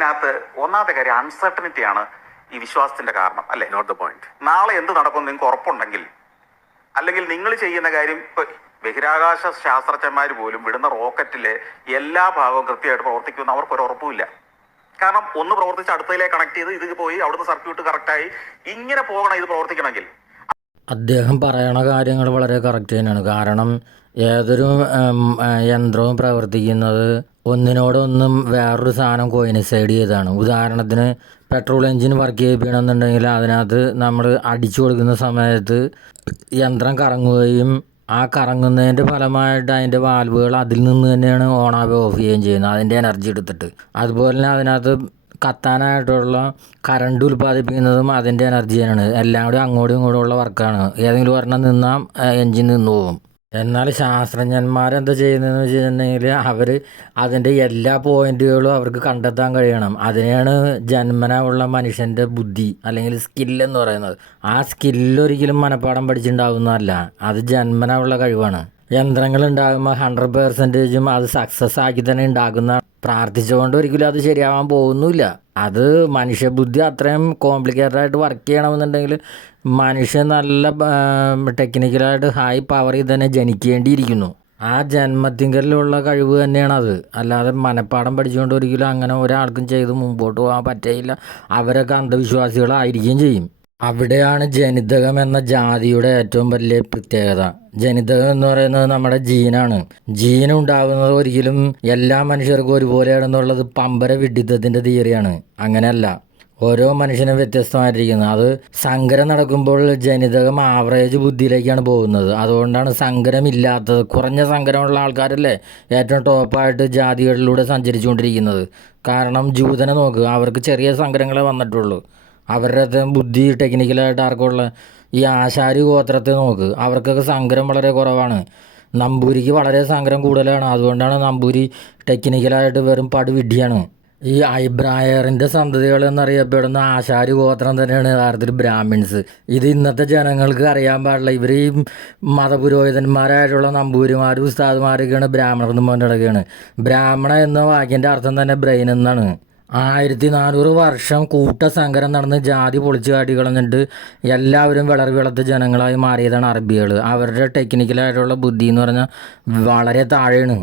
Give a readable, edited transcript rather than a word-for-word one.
ഇതിനകത്ത് ഒന്നാമത്തെ കാര്യം അൺസർട്ടനിറ്റിയാണ് ഈ വിശ്വാസത്തിന്റെ കാരണം, അല്ലേ? Not the point. നാളെ എന്ത് നടക്കും നിങ്ങൾക്ക് ഉറപ്പുണ്ടെങ്കിൽ, അല്ലെങ്കിൽ നിങ്ങൾ ചെയ്യുന്ന കാര്യം ഇപ്പൊ ബഹിരാകാശ ശാസ്ത്രജ്ഞന്മാർ പോലും വിടുന്ന റോക്കറ്റിലെ എല്ലാ ഭാഗവും കൃത്യമായിട്ട് പ്രവർത്തിക്കുമെന്ന് അവർക്കൊരു ഉറപ്പുമില്ല. കാരണം ഒന്ന് പ്രവർത്തിച്ച് അടുത്തതിലേക്ക് കണക്ട് ചെയ്ത് ഇത് പോയി അവിടുന്ന് സർക്യൂട്ട് കറക്റ്റായി ഇങ്ങനെ പോകണം ഇത് പ്രവർത്തിക്കണമെങ്കിൽ. അദ്ദേഹം പറയണ കാര്യങ്ങൾ വളരെ കറക്റ്റ് തന്നെയാണ്. കാരണം ഏതൊരു യന്ത്രവും പ്രവർത്തിക്കുന്നത് ഒന്നിനോടൊന്നും വേറൊരു സാധനം കോയിൻസൈഡ് ചെയ്താണ്. ഉദാഹരണത്തിന് പെട്രോൾ എഞ്ചിൻ വർക്ക് ചെയ്യിപ്പിക്കണമെന്നുണ്ടെങ്കിൽ അതിനകത്ത് നമ്മൾ അടിച്ചു കൊടുക്കുന്ന സമയത്ത് യന്ത്രം കറങ്ങുകയും ആ കറങ്ങുന്നതിൻ്റെ ഫലമായിട്ട് അതിൻ്റെ വാൽവുകൾ അതിൽ നിന്ന് തന്നെയാണ് ഓണാവുകയും ഓഫ് ചെയ്യുകയും ചെയ്യുന്നത്, അതിൻ്റെ എനർജി എടുത്തിട്ട്. അതുപോലെ തന്നെ അതിനകത്ത് കത്താനായിട്ടുള്ള കറണ്ട് ഉൽപ്പാദിപ്പിക്കുന്നതും അതിൻ്റെ എനർജിയാണ്. എല്ലാം കൂടി അങ്ങോട്ടും ഇങ്ങോട്ടും ഉള്ള വർക്കാണ്. ഏതെങ്കിലും ഒരെണ്ണം നിന്നാൽ എൻജിൻ നിന്ന് പോകും. എന്നാൽ ശാസ്ത്രജ്ഞന്മാരെന്താ ചെയ്യുന്നതെന്ന് വെച്ചിട്ടുണ്ടെങ്കിൽ അവർ അതിൻ്റെ എല്ലാ പോയിന്റുകളും അവർക്ക് കണ്ടെത്താൻ കഴിയണം. അതിനെയാണ് ജന്മന ഉള്ള മനുഷ്യൻ്റെ ബുദ്ധി അല്ലെങ്കിൽ സ്കില്ലെന്ന് പറയുന്നത്. ആ സ്കില്ലൊരിക്കലും മനഃപ്പാഠം പഠിച്ചിട്ടുണ്ടാകുന്നതല്ല, അത് ജന്മന ഉള്ള കഴിവാണ്. യന്ത്രങ്ങൾ ഉണ്ടാകുമ്പോൾ 100%ഉം അത് സക്സസ് ആക്കി തന്നെ ഉണ്ടാക്കുന്ന, പ്രാർത്ഥിച്ചുകൊണ്ട് ഒരിക്കലും അത് ശരിയാവാൻ പോകുന്നില്ല. അത് മനുഷ്യബുദ്ധി അത്രയും കോംപ്ലിക്കേറ്റഡ് ആയിട്ട് വർക്ക് ചെയ്യണമെന്നുണ്ടെങ്കിൽ മനുഷ്യൻ നല്ല ടെക്നിക്കലായിട്ട് ഹൈ പവറിൽ തന്നെ ജനിക്കേണ്ടിയിരിക്കുന്നു. ആ ജന്മത്തിങ്കലിലുള്ള കഴിവ് തന്നെയാണ് അത്. അല്ലാതെ മനഃപ്പാഠം പഠിച്ചുകൊണ്ട് ഒരിക്കലും അങ്ങനെ ഒരാൾക്കും ചെയ്ത് മുമ്പോട്ട് പോകാൻ പറ്റില്ല. അവരൊക്കെ അന്ധവിശ്വാസികളായിരിക്കുകയും ചെയ്യും. അവിടെയാണ് ജനിതകം എന്ന ജാതിയുടെ ഏറ്റവും വലിയ പ്രത്യേകത. ജനിതകം എന്ന് പറയുന്നത് നമ്മുടെ ജീനാണ്. ജീൻ ഉണ്ടാകുന്നത് ഒരിക്കലും എല്ലാ മനുഷ്യർക്കും ഒരുപോലെയാണെന്നുള്ളത് പമ്പര വിഡ്ഢിത്തത്തിൻ്റെ തിയറിയാണ്. അങ്ങനെയല്ല, ഓരോ മനുഷ്യനും വ്യത്യസ്തമായിട്ടിരിക്കുന്നത്. അത് സങ്കരം നടക്കുമ്പോൾ ജനിതകം ആവറേജ് ബുദ്ധിയിലേക്കാണ് പോകുന്നത്. അതുകൊണ്ടാണ് സങ്കരമില്ലാത്തത്, കുറഞ്ഞ സങ്കരമുള്ള ആൾക്കാരല്ലേ ഏറ്റവും ടോപ്പായിട്ട് ജാതികളിലൂടെ സഞ്ചരിച്ചുകൊണ്ടിരിക്കുന്നത്. കാരണം ജൂതനെ നോക്കുക, അവർക്ക് ചെറിയ സങ്കരങ്ങളെ വന്നിട്ടുള്ളൂ. അവരുടെ ബുദ്ധി ടെക്നിക്കലായിട്ട് ആർക്കുള്ള ഈ ആശാരി ഗോത്രത്തെ നോക്ക്, അവർക്കൊക്കെ സങ്കരം വളരെ കുറവാണ്. നമ്പൂരിക്ക് വളരെ സങ്കരം കൂടുതലാണ്. അതുകൊണ്ടാണ് നമ്പൂരി ടെക്നിക്കലായിട്ട് വെറും പടുവിഡ്ഢിയാണ്. ഈ ഐബ്രായറിൻ്റെ സന്തതികൾ എന്നറിയപ്പെടുന്ന ആശാരി ഗോത്രം തന്നെയാണ് യഥാർത്ഥത്തിൽ ബ്രാഹ്മിൺസ്. ഇത് ഇന്നത്തെ ജനങ്ങൾക്ക് അറിയാൻ പാടില്ല. ഇവർ ഈ മതപുരോഹിതന്മാരായിട്ടുള്ള നമ്പൂരിമാരും ഉസ്താദുമാരൊക്കെയാണ് ബ്രാഹ്മണർ എന്ന് പറഞ്ഞിടക്കുകയാണ്. ബ്രാഹ്മണ എന്ന വാക്കിൻ്റെ അർത്ഥം തന്നെ ബ്രെയിൻ എന്നാണ്. 1400 വർഷം കൂട്ടസങ്കരം നടന്ന് ജാതി പൊളിച്ചു കാട്ടി കളഞ്ഞിട്ട് എല്ലാവരും വിളർവിളത്ത ജനങ്ങളായി മാറിയതാണ് അറബികൾ. അവരുടെ ടെക്നിക്കലായിട്ടുള്ള ബുദ്ധി എന്ന് പറഞ്ഞാൽ വളരെ താഴെയാണ്.